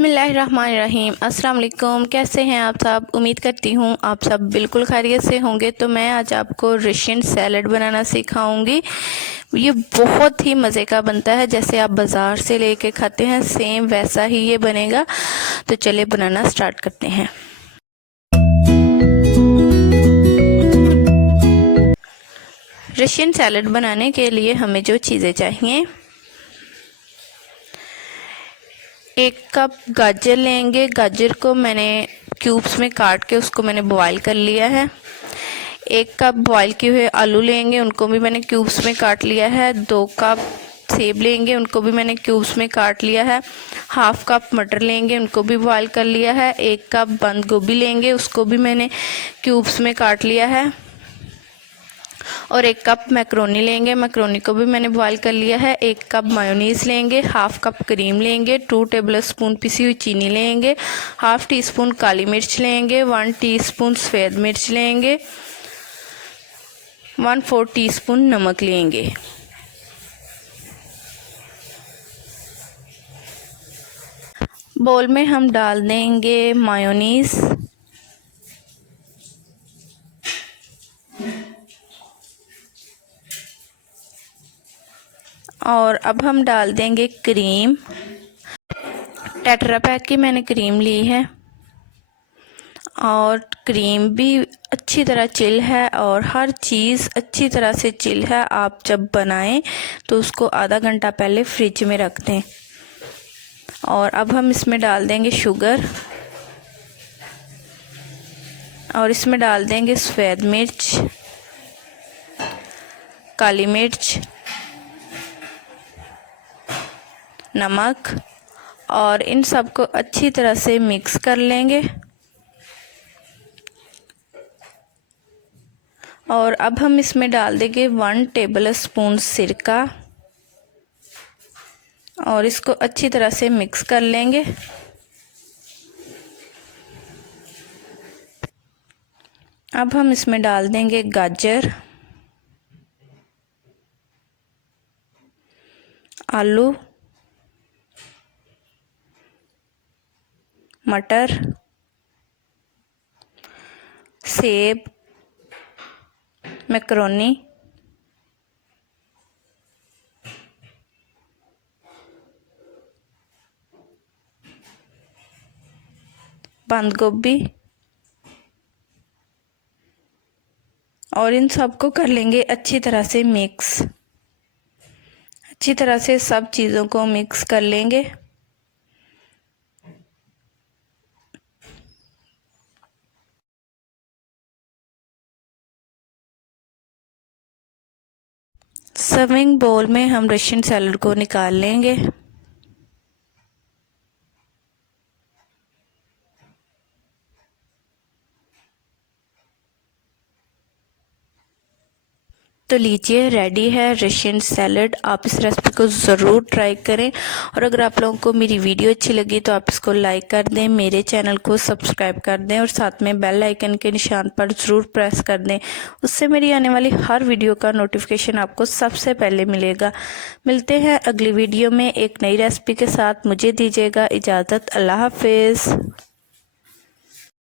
बिस्मिल्लाहिर्रहमानिर्रहीम। अस्सलाम वालेकुम। कैसे हैं आप सब? उम्मीद करती हूँ आप सब बिल्कुल खैरियत से होंगे। तो मैं आज आपको रशियन सैलड बनाना सिखाऊंगी। ये बहुत ही मज़े का बनता है, जैसे आप बाज़ार से लेके खाते हैं सेम वैसा ही ये बनेगा। तो चलिए बनाना स्टार्ट करते हैं। रशियन सैलड बनाने के लिए हमें जो चीज़ें चाहिए, 1 कप गाजर लेंगे। गाजर को मैंने क्यूब्स में काट के उसको मैंने बॉईल कर लिया है। 1 कप बॉईल किए हुए आलू लेंगे, उनको भी मैंने क्यूब्स में काट लिया है। 2 कप सेब लेंगे, उनको भी मैंने क्यूब्स में काट लिया है। 1/2 कप मटर लेंगे, उनको भी बॉईल कर लिया है। 1 कप बंद गोभी लेंगे, उसको भी मैंने क्यूब्स में काट लिया है। और 1 कप मैक्रोनी लेंगे, मैक्रोनी को भी मैंने बॉईल कर लिया है। 1 कप मायोनीज़ लेंगे। 1/2 कप क्रीम लेंगे। 2 टेबलस्पून पिसी हुई चीनी लेंगे। 1/2 टीस्पून काली मिर्च लेंगे। 1 टीस्पून सफ़ेद मिर्च लेंगे। 1/4 टीस्पून नमक लेंगे। बोल में हम डाल देंगे मायोनीज़, और अब हम डाल देंगे क्रीम। टेट्रा पैक की मैंने क्रीम ली है और क्रीम भी अच्छी तरह चिल है और हर चीज़ अच्छी तरह से चिल है। आप जब बनाएं तो उसको आधा घंटा पहले फ्रिज में रख दें। और अब हम इसमें डाल देंगे शुगर, और इसमें डाल देंगे सफ़ेद मिर्च, काली मिर्च, नमक, और इन सबको अच्छी तरह से मिक्स कर लेंगे। और अब हम इसमें डाल देंगे 1 टेबलस्पून सिरका और इसको अच्छी तरह से मिक्स कर लेंगे। अब हम इसमें डाल देंगे गाजर, आलू, मटर, सेब, मैक्रोनी, बंद गोभी, और इन सबको कर लेंगे अच्छी तरह से मिक्स। अच्छी तरह से सब चीज़ों को मिक्स कर लेंगे। सर्विंग बोल में हम रशियन सैलड को निकाल लेंगे। तो लीजिए, रेडी है रशियन सैलड। आप इस रेसिपी को ज़रूर ट्राई करें, और अगर आप लोगों को मेरी वीडियो अच्छी लगी तो आप इसको लाइक कर दें, मेरे चैनल को सब्सक्राइब कर दें, और साथ में बेल आइकन के निशान पर ज़रूर प्रेस कर दें। उससे मेरी आने वाली हर वीडियो का नोटिफिकेशन आपको सबसे पहले मिलेगा। मिलते हैं अगली वीडियो में एक नई रेसिपी के साथ। मुझे दीजिएगा इजाज़त। अल्लाह हाफिज़।